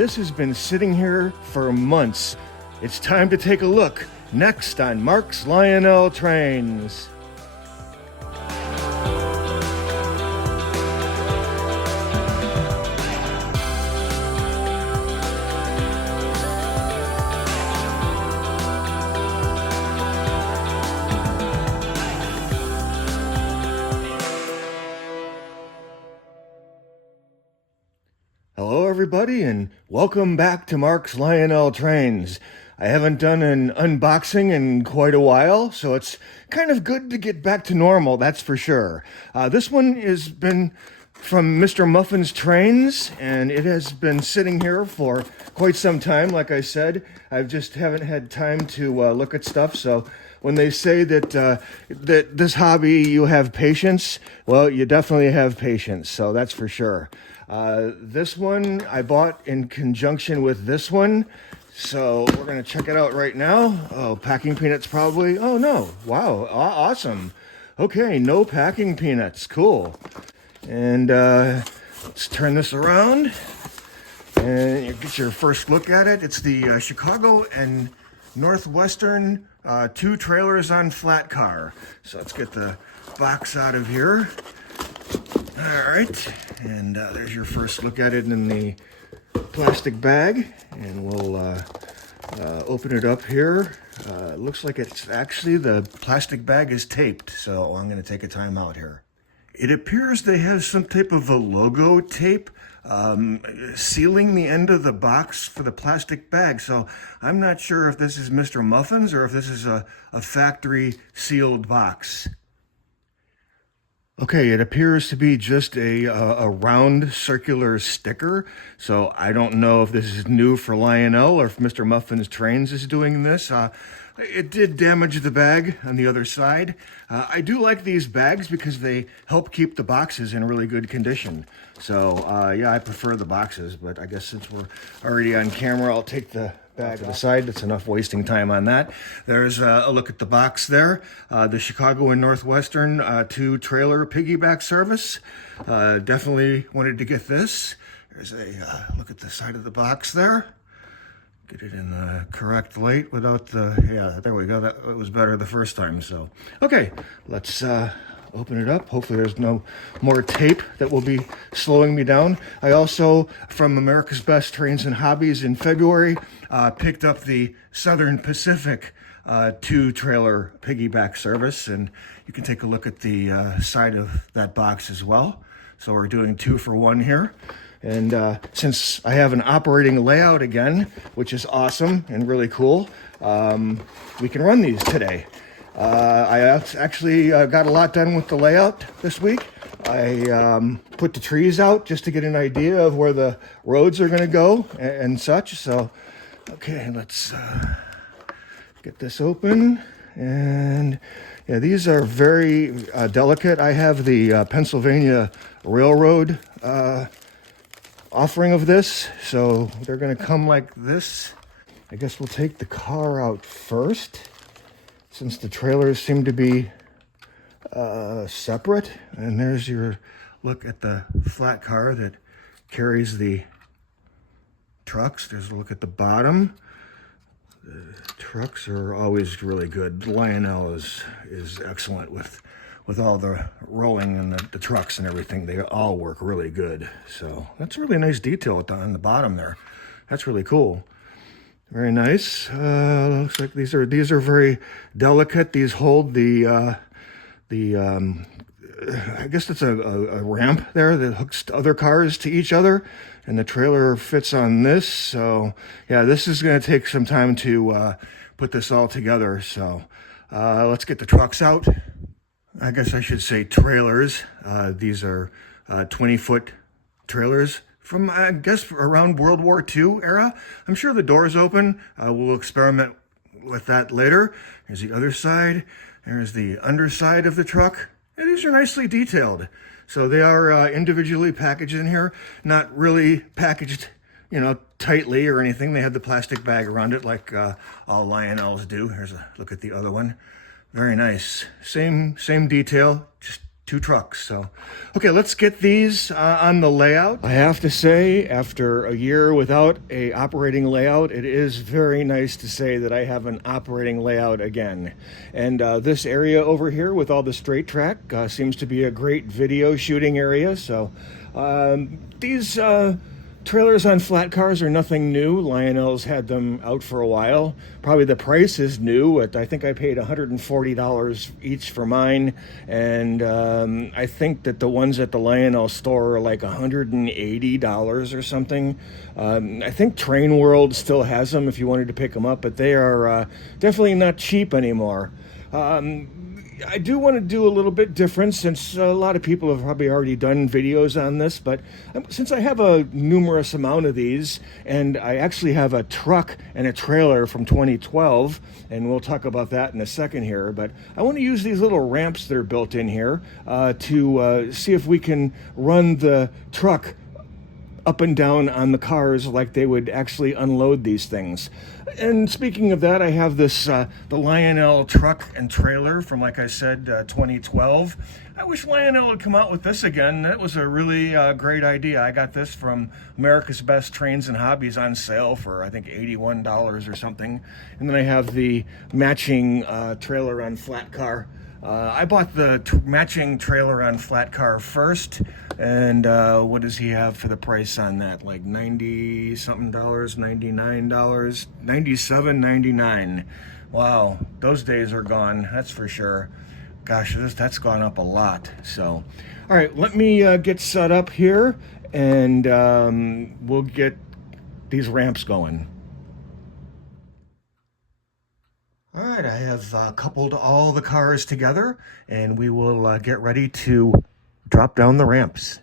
This has been sitting here for months. It's time to take a look. Next on Mark's Lionel Trains. Hello everybody and welcome back to Mark's Lionel Trains. I haven't done an unboxing in quite a while, so it's kind of good to get back to normal, that's for sure. This one has been from Mr. Muffin's Trains, and it has been sitting here for quite some time. Like I said, I just haven't had time to look at stuff, so when they say that that this hobby you have patience, well, you definitely have patience, so that's for sure. This one I bought in conjunction with this one, so we're going to check it out right now. Oh, packing peanuts probably. Oh, no. Wow. Awesome. Okay, no packing peanuts. Cool. And let's turn this around and you get your first look at it. It's the Chicago and Northwestern 2 trailers on Flatcar. So let's get the box out of here. All right, and there's your first look at it in the plastic bag, and we'll open it up here. It looks like it's actually, the plastic bag is taped, so I'm going to take a time out here. It appears they have some type of a logo tape sealing the end of the box for the plastic bag, so I'm not sure if this is Mr. Muffin's or if this is a factory sealed box. Okay, it appears to be just a round circular sticker, so I don't know if this is new for Lionel or if Mr. Muffin's Trains is doing this. It did damage the bag on the other side. I do like these bags because they help keep the boxes in really good condition. So, yeah, I prefer the boxes, but I guess since we're already on camera, I'll take the bag to the side. That's enough wasting time on that. There's a look at the box there. The Chicago and Northwestern 2 trailer piggyback service. Definitely wanted to get this. There's a look at the side of the box there. Get it in the correct light without the, yeah, there we go. That was better the first time. So, okay, let's open it up. Hopefully there's no more tape that will be slowing me down. I also, from America's Best Trains and Hobbies in February, picked up the Southern Pacific 2 trailer piggyback service, and you can take a look at the side of that box as well. So we're doing 2 for 1 here. And since I have an operating layout again, which is awesome and really cool, we can run these today. I actually got a lot done with the layout this week. I put the trees out just to get an idea of where the roads are going to go and such. So, okay, let's get this open. And yeah, these are very delicate. I have the Pennsylvania Railroad offering of this, so they're going to come like this. I guess we'll take the car out first, since the trailers seem to be separate. And there's your look at the flat car that carries the trucks. There's a look at the bottom. The trucks are always really good. Lionel is excellent with all the rolling and the trucks and everything. They all work really good. So that's a really nice detail on the bottom there. That's really cool. Very nice. Looks like these are very delicate. These hold the I guess it's a ramp there that hooks other cars to each other, and the trailer fits on this. So yeah, this is going to take some time to put this all together. So let's get the trucks out. I guess I should say trailers. These are 20-foot trailers from, I guess, around World War II era. I'm sure the door's open. We'll experiment with that later. Here's the other side. There's the underside of the truck. And these are nicely detailed. So they are individually packaged in here. Not really packaged, tightly or anything. They have the plastic bag around it like all Lionels do. Here's a look at the other one. Very nice. Same detail, just two trucks. So, okay, let's get these on the layout. I have to say, after a year without a operating layout, it is very nice to say that I have an operating layout again. And this area over here with all the straight track seems to be a great video shooting area. So these trailers on flat cars are nothing new. Lionel's had them out for a while. Probably the price is new. I think I paid $140 each for mine, and I think that the ones at the Lionel store are like $180 or something. I think Train World still has them if you wanted to pick them up, but they are definitely not cheap anymore. I do want to do a little bit different since a lot of people have probably already done videos on this, but since I have a numerous amount of these, and I actually have a truck and a trailer from 2012, and we'll talk about that in a second here, but I want to use these little ramps that are built in here to see if we can run the truck up and down on the cars like they would actually unload these things. And speaking of that, I have this the Lionel truck and trailer from, like I said, 2012. I wish Lionel would come out with this again. That was a really great idea. I got this from America's Best Trains and Hobbies on sale for, I think, $81 or something. And then I have the matching trailer on Flatcar. I bought the matching trailer on Flatcar first, and what does he have for the price on that? Like 90 something dollars, $99, $97.99. Wow, those days are gone, that's for sure. Gosh, that's gone up a lot. So, all right, let me get set up here, and we'll get these ramps going. All right, I have coupled all the cars together, and we will get ready to drop down the ramps.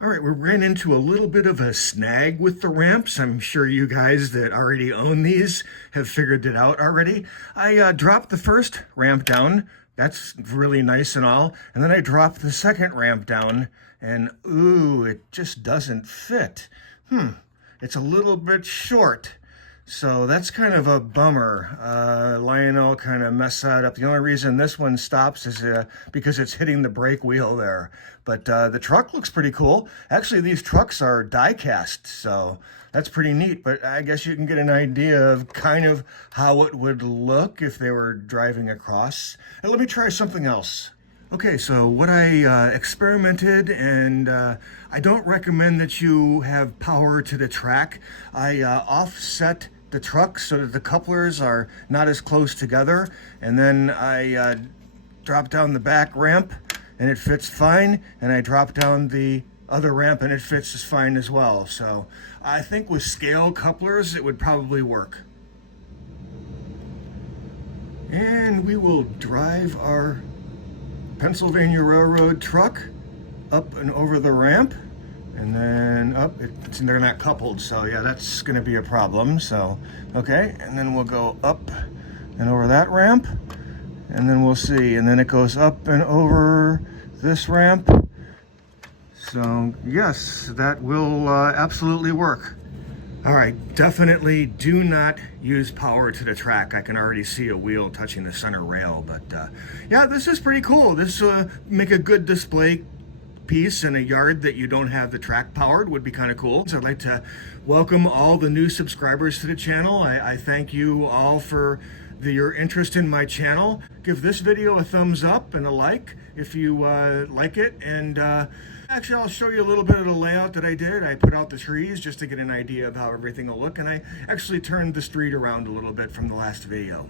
All right, we ran into a little bit of a snag with the ramps. I'm sure you guys that already own these have figured it out already. I dropped the first ramp down. That's really nice and all. And then I dropped the second ramp down, and ooh, it just doesn't fit. It's a little bit short. So that's kind of a bummer. Lionel kind of messed that up. The only reason this one stops is because it's hitting the brake wheel there. But the truck looks pretty cool. Actually, these trucks are die-cast, so that's pretty neat. But I guess you can get an idea of kind of how it would look if they were driving across. And let me try something else. Okay, so what I experimented, and I don't recommend that you have power to the track. I offset the truck so that the couplers are not as close together, and then I drop down the back ramp and it fits fine, and I drop down the other ramp and it fits just fine as well. So I think with scale couplers it would probably work. And we will drive our Pennsylvania Railroad truck up and over the ramp, and then up. They're not coupled, so yeah, that's going to be a problem. So okay, and then we'll go up and over that ramp, and then we'll see, and then it goes up and over this ramp. So yes, that will absolutely work. All right, definitely do not use power to the track. I can already see a wheel touching the center rail, but yeah, this is pretty cool. This make a good display piece in a yard that you don't have the track powered would be kind of cool. So I'd like to welcome all the new subscribers to the channel. I thank you all for your interest in my channel. Give this video a thumbs up and a like if you like it, and actually, I'll show you a little bit of the layout that I did. I put out the trees just to get an idea of how everything will look, and I actually turned the street around a little bit from the last video.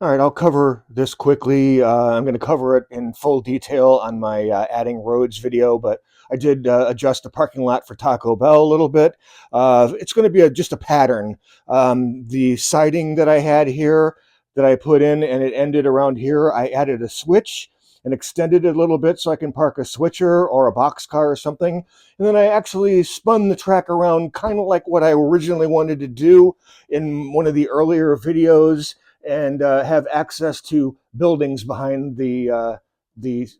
All right, I'll cover this quickly. I'm going to cover it in full detail on my adding roads video, but I did adjust the parking lot for Taco Bell a little bit. It's going to be just a pattern. The siding that I had here that I put in, and it ended around here, I added a switch and extended it a little bit so I can park a switcher or a boxcar or something. And then I actually spun the track around kind of like what I originally wanted to do in one of the earlier videos, and have access to buildings behind the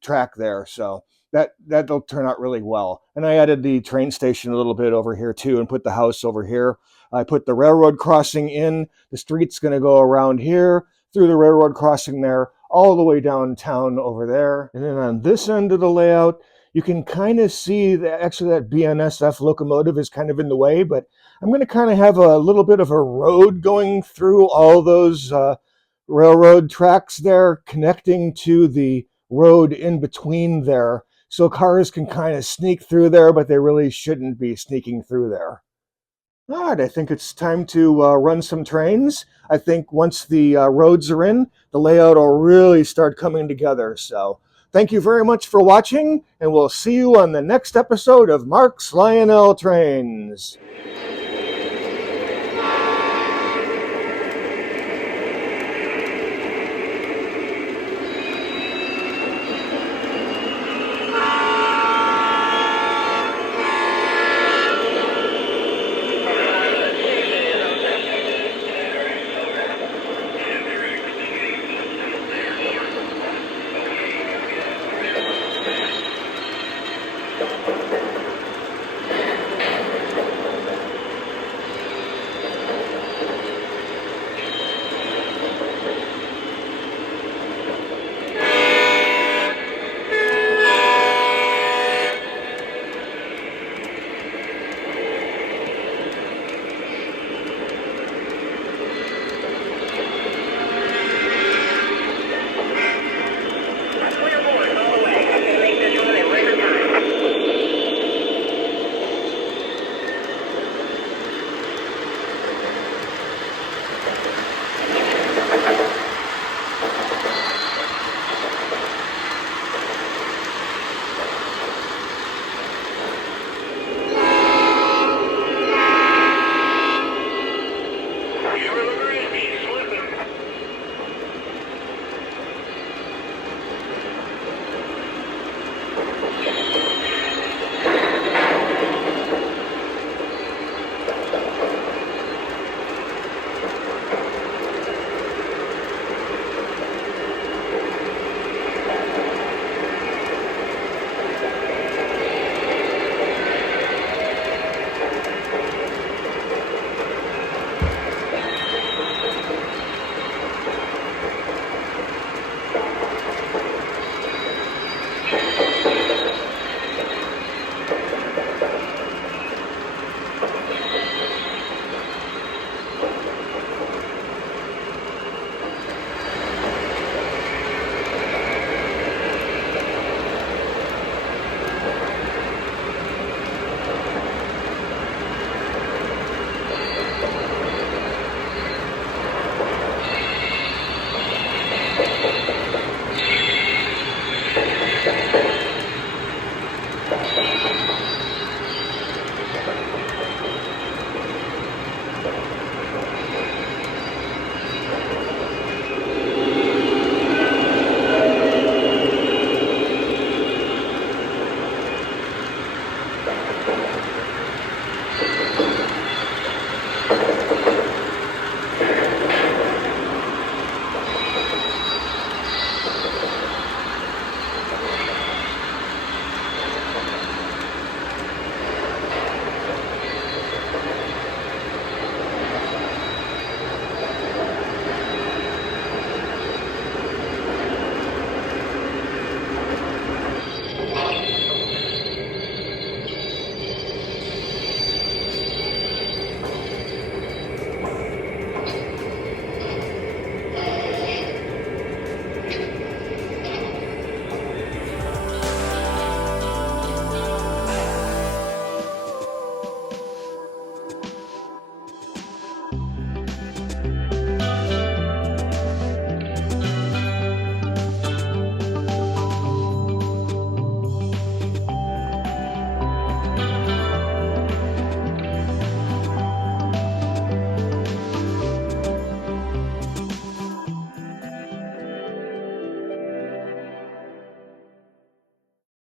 track there. So that'll turn out really well. And I added the train station a little bit over here too, and put the house over here. I put the railroad crossing in. The street's going to go around here, through the railroad crossing there, all the way downtown over there. And then on this end of the layout, you can kind of see that actually that BNSF locomotive is kind of in the way, but I'm going to kind of have a little bit of a road going through all those railroad tracks there, connecting to the road in between there. So cars can kind of sneak through there, but they really shouldn't be sneaking through there. All right, I think it's time to run some trains. I think once the roads are in, the layout will really start coming together. So thank you very much for watching, and we'll see you on the next episode of Mark's Lionel Trains.